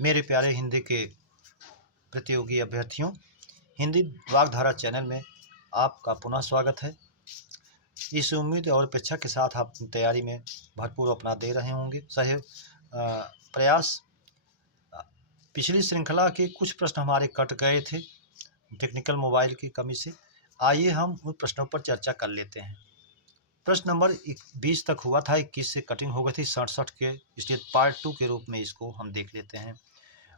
मेरे प्यारे हिंदी के प्रतियोगी अभ्यर्थियों, हिंदी वागधारा चैनल में आपका पुनः स्वागत है। इस उम्मीद और अपेक्षा के साथ आप तैयारी में भरपूर अपना दे रहे होंगे सहयोग प्रयास। पिछली श्रृंखला के कुछ प्रश्न हमारे कट गए थे टेक्निकल मोबाइल की कमी से। आइए हम उन प्रश्नों पर चर्चा कर लेते हैं। प्रश्न नंबर 20 तक हुआ था, 21 से कटिंग हो गई थी 67 के, इसलिए पार्ट 2 के रूप में इसको हम देख लेते हैं।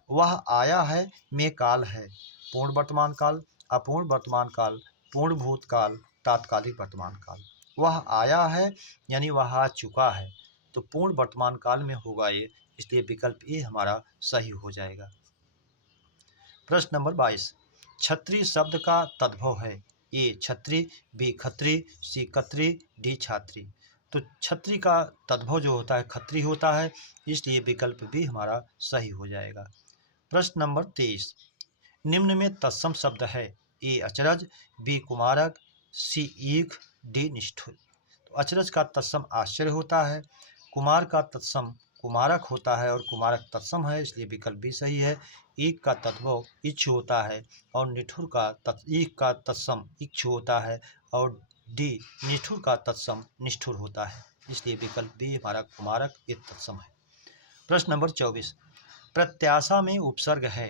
वह आया है में काल है, पूर्ण वर्तमान काल, अपूर्ण वर्तमान काल, पूर्ण भूतकाल, तात्कालिक वर्तमान काल। वह आया है यानी वह आ चुका है, तो पूर्ण वर्तमान काल में होगा ये, इसलिए विकल्प ए हमारा सही हो जाएगा। प्रश्न नंबर 22, छत्री शब्द का तद्भव है। ए छत्री, बी खत्री, सी कत्री, डी छात्री। तो छत्री का तद्भव जो होता है खत्री होता है, इसलिए विकल्प बी हमारा सही हो जाएगा। प्रश्न नंबर 23, निम्न में तत्सम शब्द है। ए अचरज, बी कुमारक, सी ईख, डी निष्ठुर। तो अचरज का तत्सम आश्चर्य होता है, कुमार का तत्सम कुमारक होता है और कुमारक तत्सम है, इसलिए विकल्प भी सही है। ईख का तद्भव इच्छु होता है और निठुर का ईख का तत्सम इच्छु होता है और डी निठुर का तत्सम निष्ठुर होता है, इसलिए विकल्प बी हमारा कुमारक एक तत्सम है। प्रश्न नंबर 24, प्रत्याशा में उपसर्ग है।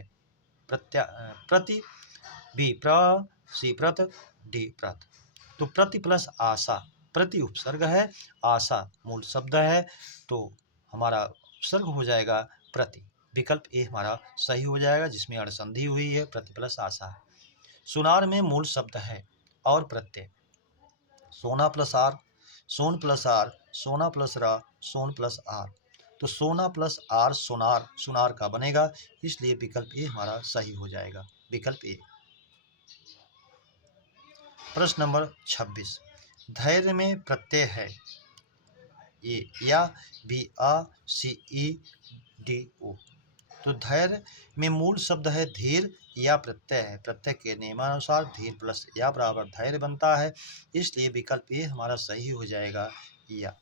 प्रति, बी प्र, सी प्रत, डी प्रत। तो प्रति प्लस आशा, प्रति उपसर्ग है, आशा मूल शब्द है, तो हमारा उपसर्ग हो जाएगा प्रति। विकल्प ए हमारा सही हो जाएगा, जिसमें अणसंधि हुई है, प्रति प्लस आशा है। सुनार में मूल शब्द है और प्रत्यय, सोना प्लस आर, सोन प्लस आर, सोना प्लस रा, सोन प्लस आर। तो सोना प्लस आर सोनार, सुनार का बनेगा, इसलिए विकल्प ए हमारा सही हो जाएगा, विकल्प ए। प्रश्न नंबर 26, धैर्य में प्रत्यय है। ए या, बी आ, सी ई, डी ओ। तो धैर्य में मूल शब्द है धीर, या प्रत्यय है, प्रत्यय के नियमानुसार धीर प्लस या बराबर धैर्य बनता है, इसलिए विकल्प ए हमारा सही हो जाएगा, या।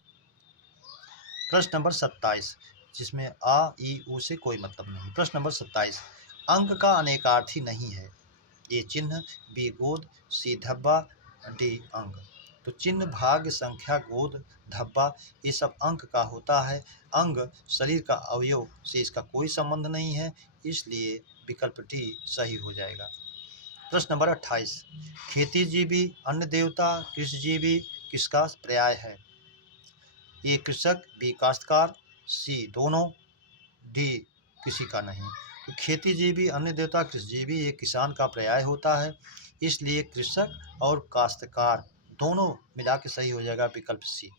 प्रश्न नंबर 27, जिसमें आ ई ऊ से कोई मतलब नहीं। प्रश्न नंबर 27, अंक का अनेकार्थी नहीं है। ए चिन्ह, बी गोद, सी धब्बा, डी अंग। तो चिन्ह, भाग्य, संख्या, गोद, धब्बा ये सब अंक का होता है। अंग शरीर का अवयव से इसका कोई संबंध नहीं है, इसलिए विकल्प डी सही हो जाएगा। प्रश्न नंबर 28, खेतीजीवी, अन्न देवता, कृषिजीवी किसका पर्याय है। ए कृषक, बी काश्तकार, सी दोनों, डी किसी का नहीं। तो खेतीजीवी, अन्न देवता, कृषिजीवी ये किसान का पर्याय होता है, इसलिए कृषक और काश्तकार दोनों मिला के सही हो जाएगा, विकल्प सी।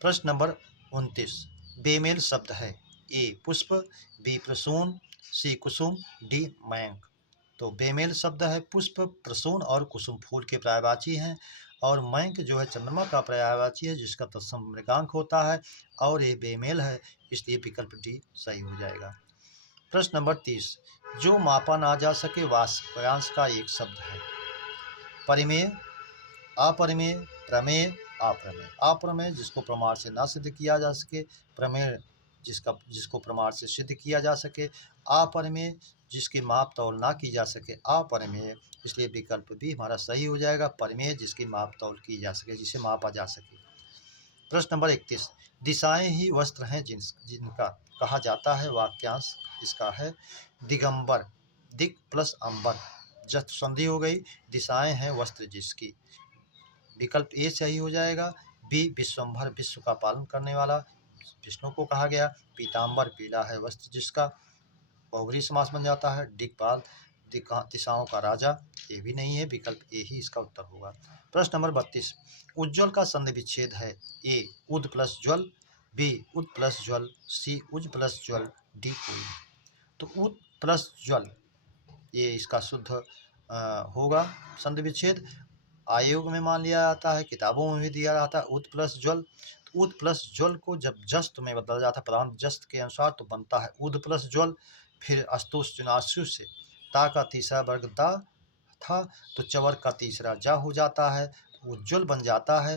प्रश्न नंबर 29, बेमेल शब्द है। ए पुष्प, बी प्रसून, सी कुसुम, डी मयंक। तो बेमेल शब्द है, पुष्प, प्रसून और कुसुम फूल के पर्यायवाची हैं, और मयंक जो है चंद्रमा का पर्यायवाची है, जिसका तत्सम मृगांक होता है, और ये बेमेल है, इसलिए विकल्प डी सही हो जाएगा। प्रश्न नंबर 30, जो मापा ना जा सके वाक्यांश का एक शब्द है। परिमेय, अपरिमेय, प्रमेय, अप्रमेय। अप्रमेय जिसको प्रमाण से ना सिद्ध किया जा सके, प्रमेय जिसको प्रमाण से सिद्ध किया जा सके, अपरिमेय जिसकी माप तौल ना की जा सके, अपरिमेय, इसलिए विकल्प भी हमारा सही हो जाएगा, परिमेय जिसकी माप तौल की जा सके, जिसे मापा जा सके। प्रश्न नंबर 31, दिशाएं ही वस्त्र हैं जिनका कहा जाता है। वाक्यांश इसका है दिगंबर, दिग प्लस अंबर, जस्ट संधि हो गई, दिशाएं हैं वस्त्र जिसकी, विकल्प ए सही हो जाएगा। बी विश्वंभर, विश्व का पालन करने वाला विष्णु को कहा गया। पीताम्बर, पीला है वस्त्र जिसका, बहुब्रीहि समास बन जाता है। दिक्पाल, दिशाओं का राजा, ये भी नहीं है, विकल्प ए ही इसका उत्तर होगा। प्रश्न नंबर 32, उज्ज्वल का संधि विच्छेद है। ए उद प्लस ज्वल, बी उद प्लस ज्वल, सी उज प्लस ज्वल, डी उद। तो उद प्लस ज्वल ये इसका शुद्ध होगा संधि विच्छेद, आयोग में मान लिया जाता है, किताबों में भी दिया जाता है उद प्लस ज्वल। उद प्लस ज्वल को जब जस्त में बदला जाता है प्रधान जस्त के अनुसार, तो बनता है उद प्लस ज्वल। फिर अस्तुष चुनाशु से ता का तीसरा वर्ग दा था, तो चवर का तीसरा जा हो जाता है, उज्ज्वल बन जाता है।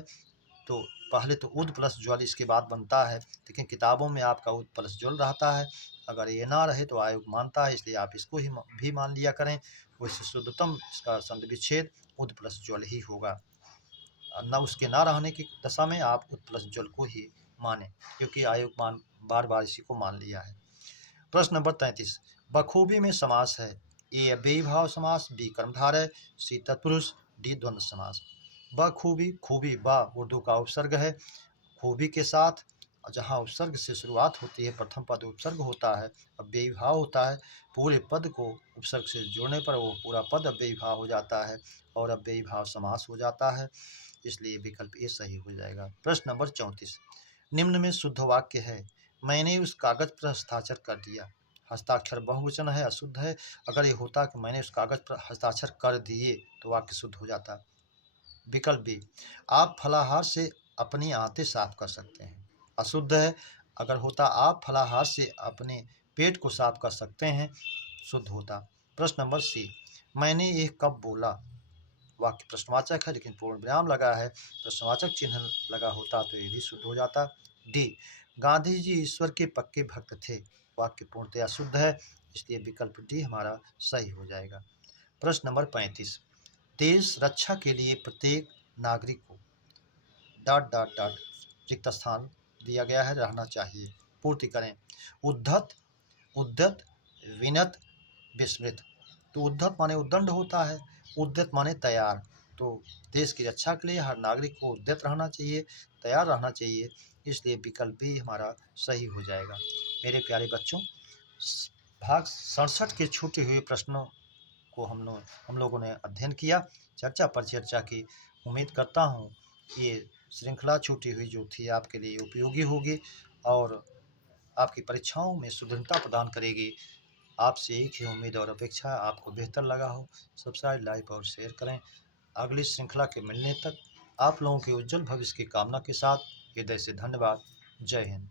तो पहले तो उद प्लस ज्वल इसके बाद बनता है, लेकिन किताबों में आपका उद प्लस ज्वल रहता है। अगर ये ना रहे तो आयोग मानता है, इसलिए आप इसको ही भी मान लिया करें। वैसे शुद्धतम इसका संधि विच्छेद उद प्लस ज्वल ही होगा। न उसके ना रहने की दशा में आप उद प्लस ज्वल को ही माने, क्योंकि आयोग मान बार बार इसी को मान लिया है। प्रश्न नंबर 33, बखूबी में समास है। ए अव्ययीभाव समास, बी कर्मधारय, सी तत्पुरुष, डी द्वंद्व समास। बखूबी, खूबी ब उर्दू का उपसर्ग है। खूबी के साथ जहाँ उपसर्ग से शुरुआत होती है, प्रथम पद उपसर्ग होता है, अव्ययीभाव होता है। पूरे पद को उपसर्ग से जोड़ने पर वो पूरा पद अव्ययीभाव हो जाता है और अव्ययीभाव समास हो जाता है, इसलिए विकल्प ए सही हो जाएगा। प्रश्न नंबर 34, निम्न में शुद्ध वाक्य है। मैंने उस कागज पर हस्ताक्षर कर दिया। हस्ताक्षर बहुवचन है, अशुद्ध है। अगर ये होता कि मैंने उस कागज पर हस्ताक्षर कर दिए तो वाक्य शुद्ध हो जाता। विकल्प बी, आप फलाहार से अपनी आंतें साफ कर सकते हैं, अशुद्ध है। अगर होता आप फलाहार से अपने पेट को साफ कर सकते हैं, शुद्ध होता। प्रश्न नंबर सी, मैंने ये कब बोला। वाक्य प्रश्नवाचक है लेकिन पूर्ण विराम लगा है, प्रश्नवाचक चिन्ह लगा होता तो ये भी शुद्ध हो जाता। डी, गांधी जी ईश्वर के पक्के भक्त थे। वाक्य पूर्णतया शुद्ध है, इसलिए विकल्प डी हमारा सही हो जाएगा। प्रश्न नंबर 35, देश रक्षा के लिए प्रत्येक नागरिक को डॉट डॉट डॉट रिक्त स्थान दिया गया है, रहना चाहिए। पूर्ति करें। उद्धत, उद्यत, विनत, विस्मृत। तो उद्धत माने उद्दंड होता है, उद्यत माने तैयार। तो देश की रक्षा के लिए हर नागरिक को उद्यत रहना चाहिए, तैयार रहना चाहिए, इसलिए विकल्प भी हमारा सही हो जाएगा। मेरे प्यारे बच्चों, भाग 67 के छूटे हुए प्रश्नों को हम लोगों ने अध्ययन किया, चर्चा पर चर्चा की। उम्मीद करता हूँ ये श्रृंखला छूटी हुई जो थी आपके लिए उपयोगी होगी और आपकी परीक्षाओं में सुदृढ़ता प्रदान करेगी। आपसे एक ही उम्मीद और अपेक्षा, आपको बेहतर लगा हो, सब्सक्राइब, लाइक और शेयर करें। अगली श्रृंखला के मिलने तक आप लोगों के उज्जवल भविष्य की कामना के साथ हृदय से धन्यवाद। जय हिंद।